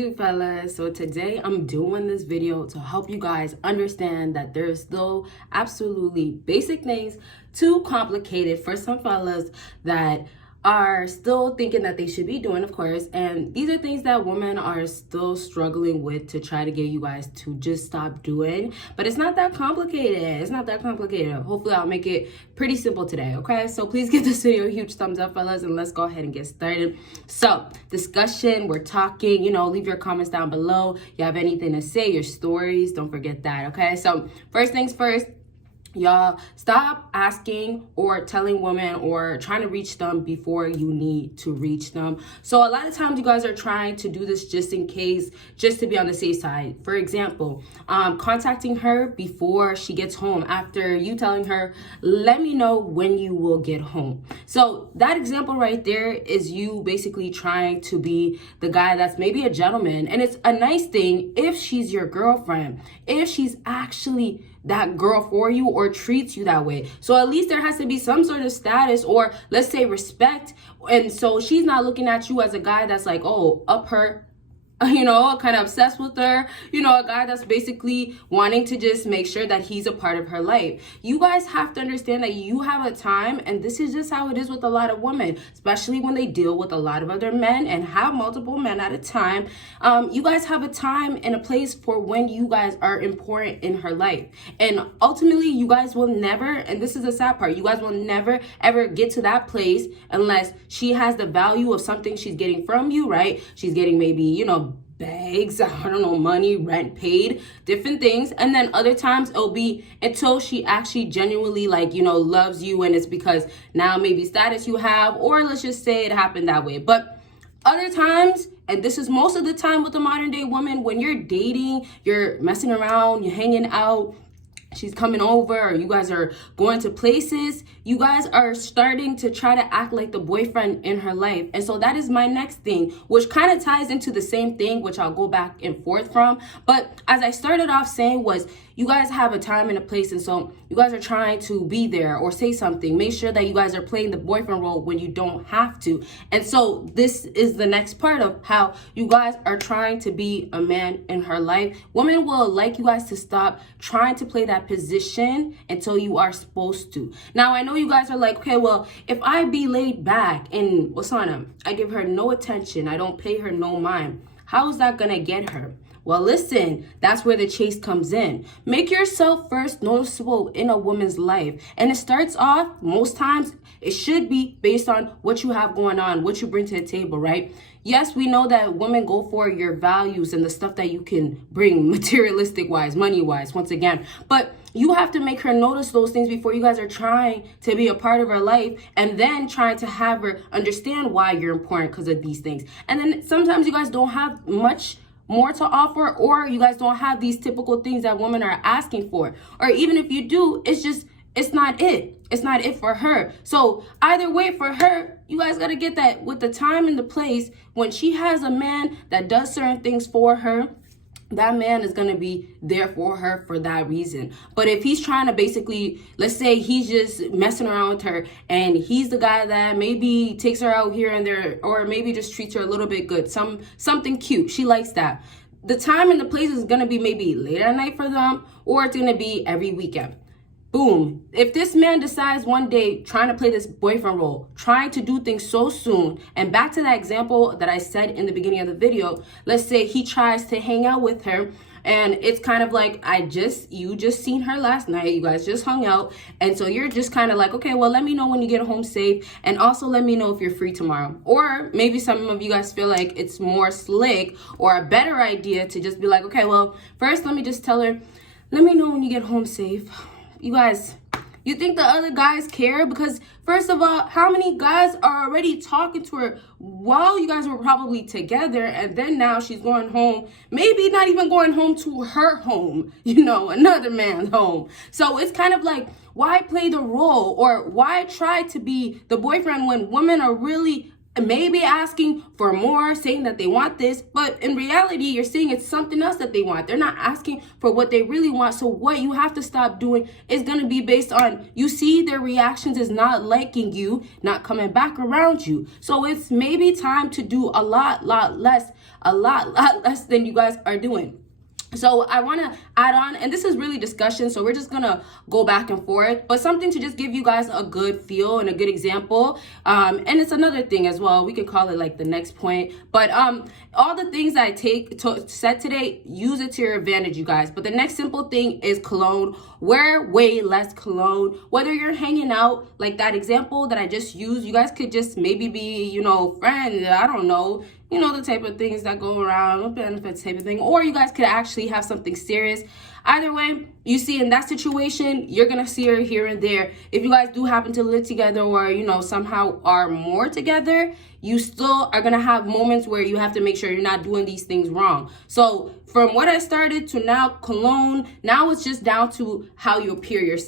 Fellas, so today I'm doing this video to help you guys understand that there's still absolutely basic things too complicated for some fellas that are still thinking that they should be doing, of course, and these are things that women are still struggling with to try to get you guys to just stop doing. But it's not that complicated. Hopefully I'll make it pretty simple today. Okay, so please give this video a huge thumbs up, fellas, and let's go ahead and get started. So discussion, we're talking, leave your comments down below. You have anything to say, your stories, don't forget that. Okay, so first things first, y'all, stop asking or telling women or trying to reach them before you need to reach them. So a lot of times you guys are trying to do this just in case, just to be on the safe side. For example, contacting her before she gets home after you telling her, let me know when you will get home. So that example right there is you basically trying to be the guy that's maybe a gentleman. And it's a nice thing if she's your girlfriend, if she's actually that girl for you or treats you that way. So at least there has to be some sort of status or let's say respect. And so she's not looking at you as a guy that's like, oh, up her, kind of obsessed with her, a guy that's basically wanting to just make sure that he's a part of her life. You guys have to understand that you have a time, and this is just how it is with a lot of women, especially when they deal with a lot of other men and have multiple men at a time. You guys have a time and a place for when you guys are important in her life. And ultimately, you guys will never, and this is the sad part, you guys will never ever get to that place unless she has the value of something she's getting from you, right? She's getting maybe, bags, I don't know, money, rent paid, different things. And then other times it'll be until she actually genuinely loves you, and it's because now maybe status you have, or let's just say it happened that way. But other times, and this is most of the time with the modern day woman, when you're dating, you're messing around, you're hanging out, she's coming over, or you guys are going to places, you guys are starting to try to act like the boyfriend in her life. And so that is my next thing, which kind of ties into the same thing, which I'll go back and forth from. But as I started off saying was, you guys have a time and a place, and so you guys are trying to be there or say something. Make sure that you guys are playing the boyfriend role when you don't have to. And so this is the next part of how you guys are trying to be a man in her life. Women will like you guys to stop trying to play that position until you are supposed to. Now, I know you guys are like, okay, well, if I be laid back and I give her no attention, I don't pay her no mind, how is that gonna get her? Well, listen, that's where the chase comes in. Make yourself first noticeable in a woman's life. And it starts off, most times, it should be based on what you have going on, what you bring to the table, right? Yes, we know that women go for your values and the stuff that you can bring materialistic-wise, money-wise, once again. But you have to make her notice those things before you guys are trying to be a part of her life, and then trying to have her understand why you're important because of these things. And then sometimes you guys don't have much more to offer, or you guys don't have these typical things that women are asking for. Or even if you do, it's not it. It's not it for her. So either way, for her, you guys got to get that with the time and the place. When she has a man that does certain things for her, that man is going to be there for her for that reason. But if he's trying to basically, let's say he's just messing around with her, and he's the guy that maybe takes her out here and there, or maybe just treats her a little bit good, something cute, she likes that. The time and the place is going to be maybe late at night for them, or it's going to be every weekend. Boom. If this man decides one day trying to play this boyfriend role, trying to do things so soon, and back to that example that I said in the beginning of the video, let's say he tries to hang out with her, and it's kind of like, you just seen her last night, you guys just hung out, and so you're just kind of like, okay, well, let me know when you get home safe, and also let me know if you're free tomorrow. Or maybe some of you guys feel like it's more slick or a better idea to just be like, okay, well, first let me just tell her, let me know when you get home safe. You guys, you think the other guys care? Because first of all, how many guys are already talking to her while you guys were probably together, and then now she's going home, maybe not even going home to her home, another man's home. So it's kind of like, why play the role, or why try to be the boyfriend when women are really maybe asking for more, saying that they want this, but in reality, you're seeing it's something else that they want. They're not asking for what they really want. So what you have to stop doing is going to be based on, you see their reactions is not liking you, not coming back around you. So it's maybe time to do a lot less than you guys are doing. So I want to add on, and this is really discussion, so we're just going to go back and forth, but something to just give you guys a good feel and a good example. And it's another thing as well. We could call it like the next point. But all the things that I said today, use it to your advantage, you guys. But the next simple thing is cologne. Wear way less cologne. Whether you're hanging out, like that example that I just used, you guys could just maybe be, you know, friends, I don't know, you know, the type of things that go around, benefits type of thing. Or you guys could actually have something serious. Either way, you see in that situation, you're going to see her here and there. If you guys do happen to live together or, you know, somehow are more together, you still are going to have moments where you have to make sure you're not doing these things wrong. So from what I started to now, cologne, now it's just down to how you appear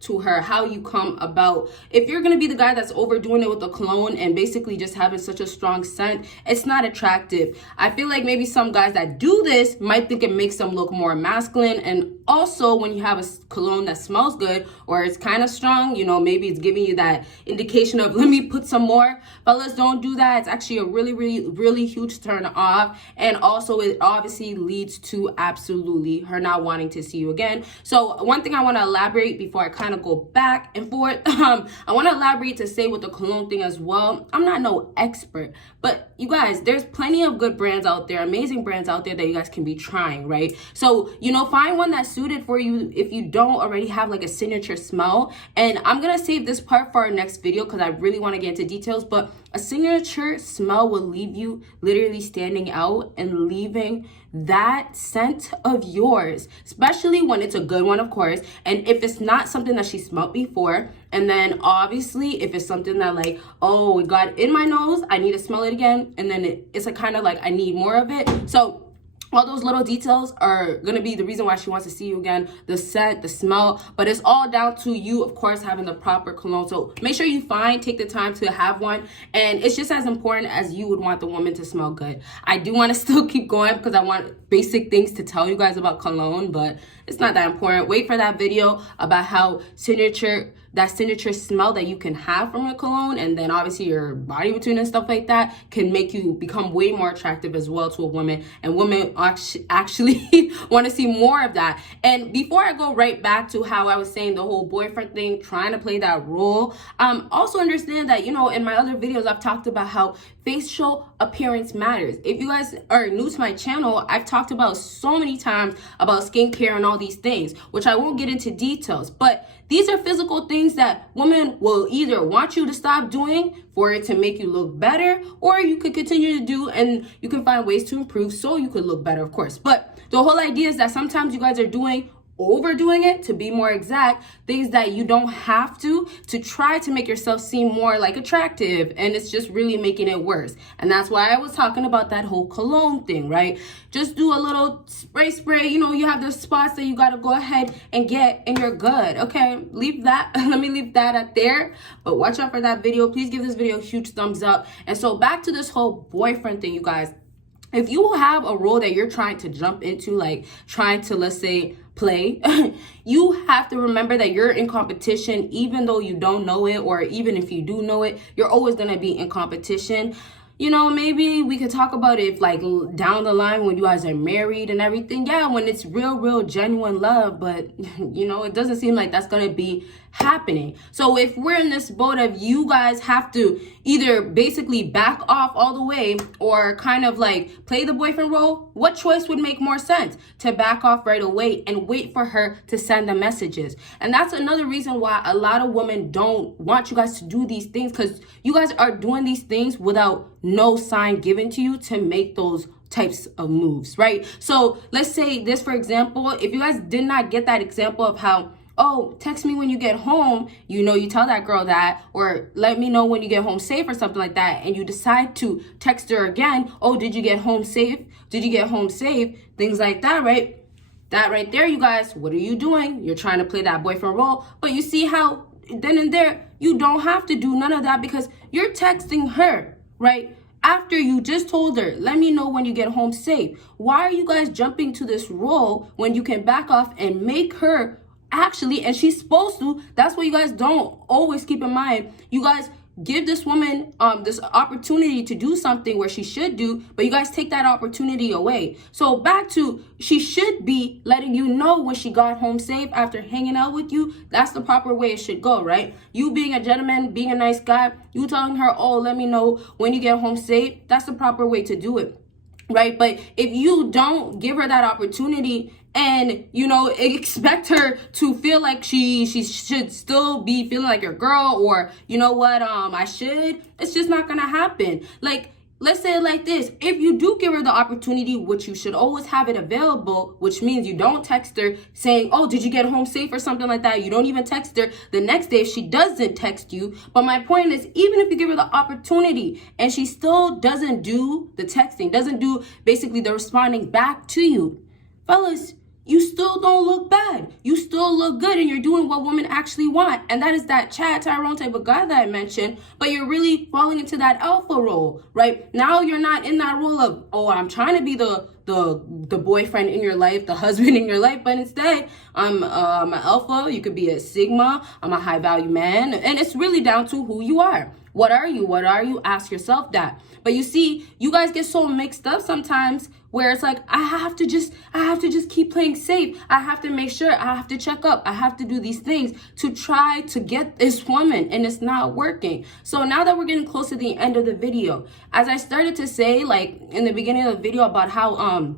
to her, how you come about. If you're going to be the guy that's overdoing it with the cologne and basically just having such a strong scent, it's not attractive. I feel like maybe some guys that do this might think it makes them look more masculine. And also when you have a cologne that smells good or it's kind of strong, you know, maybe it's giving you that indication of, let me put some more. Fellas, don't do that. It's actually a really huge turn off. And also it obviously leads to absolutely her not wanting to see you again. So one thing I want to elaborate before I kind of go back and forth, I want to elaborate to say with the cologne thing as well. I'm not no expert, but you guys, there's plenty of good brands out there, amazing brands out there that you guys can be trying, right? So, you know, find one that's suited for you if you don't already have like a signature smell. And I'm going to save this part for our next video because I really want to get into details, but a signature smell will leave you literally standing out and leaving that scent of yours, especially when it's a good one, of course. And if it's not something that she smelled before, and then obviously if it's something that like, oh, it got in my nose, I need to smell it again, and then it's a kind of like I need more of it. So all those little details are going to be the reason why she wants to see you again. The scent, the smell, but it's all down to you, of course, having the proper cologne. So make sure you take the time to have one. And it's just as important as you would want the woman to smell good. I do want to still keep going because I want basic things to tell you guys about cologne, but it's not that important. Wait for that video about how that signature smell that you can have from your cologne, and then obviously your body routine and stuff like that can make you become way more attractive as well to a woman, and women actually want to see more of that. And before I go right back to how I was saying the whole boyfriend thing, trying to play that role, also understand that, you know, in my other videos I've talked about how facial appearance matters. If you guys are new to my channel, I've talked about so many times about skincare and all these things, which I won't get into details, but these are physical things that women will either want you to stop doing for it to make you look better, or you could continue to do, and you can find ways to improve so you could look better, of course. But the whole idea is that sometimes you guys are overdoing it, to be more exact, things that you don't have to try to make yourself seem more like attractive, and it's just really making it worse. And that's why I was talking about that whole cologne thing, right? Just do a little spray, you know, you have the spots that you got to go ahead and get, and you're good. Okay, leave that. Let me leave that at there, but watch out for that video. Please give this video a huge thumbs up. And so back to this whole boyfriend thing, you guys. If you have a role that you're trying to jump into, like trying to, let's say, play, you have to remember that you're in competition, even though you don't know it, or even if you do know it, you're always going to be in competition. You know, maybe we could talk about it like down the line when you guys are married and everything. Yeah, when it's real, genuine love. But, you know, it doesn't seem like that's going to be happening. So if we're in this boat of you guys have to either basically back off all the way or kind of like play the boyfriend role, what choice would make more sense? To back off right away and wait for her to send the messages. And that's another reason why a lot of women don't want you guys to do these things, because you guys are doing these things without no sign given to you to make those types of moves, right? So let's say this, for example, if you guys did not get that example of how, oh, text me when you get home, you know, you tell that girl that, or let me know when you get home safe or something like that, and you decide to text her again, oh, did you get home safe? Did you get home safe? Things like that, right? That right there, you guys, what are you doing? You're trying to play that boyfriend role, but you see how then and there, you don't have to do none of that because you're texting her. right? After you just told her, let me know when you get home safe. Why are you guys jumping to this role when you can back off and make her actually, and she's supposed to, that's what you guys don't always keep in mind. You guys give this woman this opportunity to do something where she should do, but you guys take that opportunity away. So back to, she should be letting you know when she got home safe after hanging out with you. That's the proper way it should go, right? You being a gentleman, being a nice guy, you telling her, oh, let me know when you get home safe. That's the proper way to do it, right? But if you don't give her that opportunity and, you know, expect her to feel like she should still be feeling like your girl, or, you know what, I should, it's just not gonna happen. Like, let's say it like this. If you do give her the opportunity, which you should always have it available, which means you don't text her saying, oh, did you get home safe or something like that? You don't even text her the next day if she doesn't text you. But my point is, even if you give her the opportunity and she still doesn't do the texting, doesn't do basically the responding back to you, fellas, you still don't look bad. You still look good, and you're doing what women actually want. And that is that Chad Tyrone type of guy that I mentioned, but you're really falling into that alpha role, right? Now you're not in that role of, oh, I'm trying to be the boyfriend in your life, the husband in your life, but instead I'm an alpha. You could be a sigma. I'm a high value man, and it's really down to who you are. What are you? What are you? Ask yourself that. But you see, you guys get so mixed up sometimes where it's like, I have to just keep playing safe. I have to make sure, I have to check up. I have to do these things to try to get this woman, and it's not working. So now that we're getting close to the end of the video, as I started to say, like in the beginning of the video about how,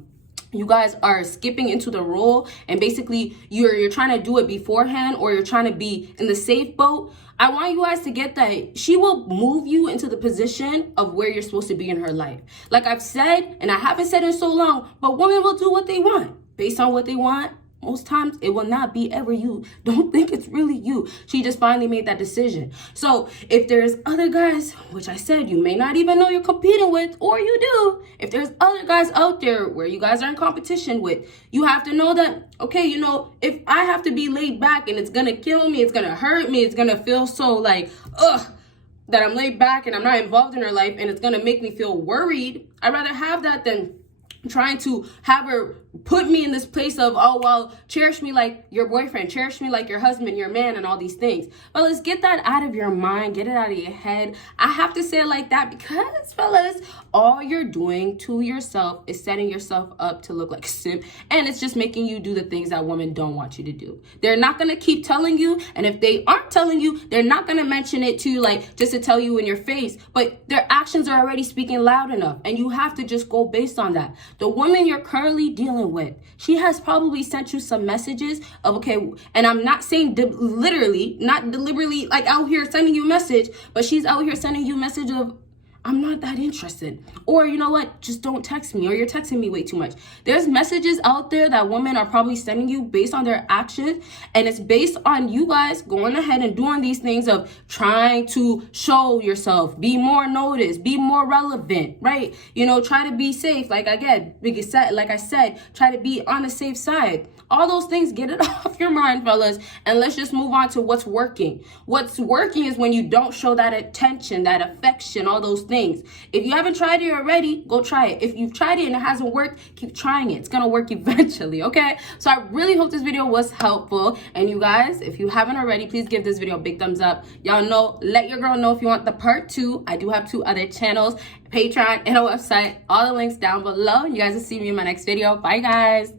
you guys are skipping into the role, and basically you're trying to do it beforehand, or you're trying to be in the safe boat. I want you guys to get that she will move you into the position of where you're supposed to be in her life. Like I've said, and I haven't said in so long, but women will do what they want based on what they want. Most times it will not be ever you. Don't think it's really you. She just finally made that decision. So if there's other guys, which I said you may not even know you're competing with, or you do, if there's other guys out there where you guys are in competition with, you have to know that, okay, you know, if I have to be laid back and it's gonna kill me, it's gonna hurt me, it's gonna feel so like, that I'm laid back and I'm not involved in her life, and it's gonna make me feel worried, I'd rather have that than trying to have her put me in this place of, oh, well, cherish me like your boyfriend, cherish me like your husband, your man, and all these things. But let's get that out of your mind, get it out of your head. I have to say it like that because, fellas, all you're doing to yourself is setting yourself up to look like a simp, and it's just making you do the things that women don't want you to do. They're not going to keep telling you, and if they aren't telling you, they're not going to mention it to you, like just to tell you in your face, but their actions are already speaking loud enough, and you have to just go based on that. The woman you're currently dealing with, she has probably sent you some messages of, okay, and I'm not saying literally, not deliberately, like out here sending you a message, but she's out here sending you a message of, I'm not that interested. Or you know what, just don't text me, or you're texting me way too much. There's messages out there that women are probably sending you based on their actions, and it's based on you guys going ahead and doing these things of trying to show yourself, be more noticed, be more relevant, right? You know, try to be safe, like I said, try to be on the safe side. All those things, get it off your mind, fellas, and let's just move on to what's working. What's working is when you don't show that attention, that affection, all those things. If you haven't tried it already, go try it. If you've tried it and it hasn't worked, keep trying it. It's gonna work eventually, okay? So I really hope this video was helpful. And you guys, if you haven't already, please give this video a big thumbs up. Y'all know, let your girl know if you want the part 2. I do have 2 other channels, Patreon and a website. All the links down below. You guys will see me in my next video. Bye, guys.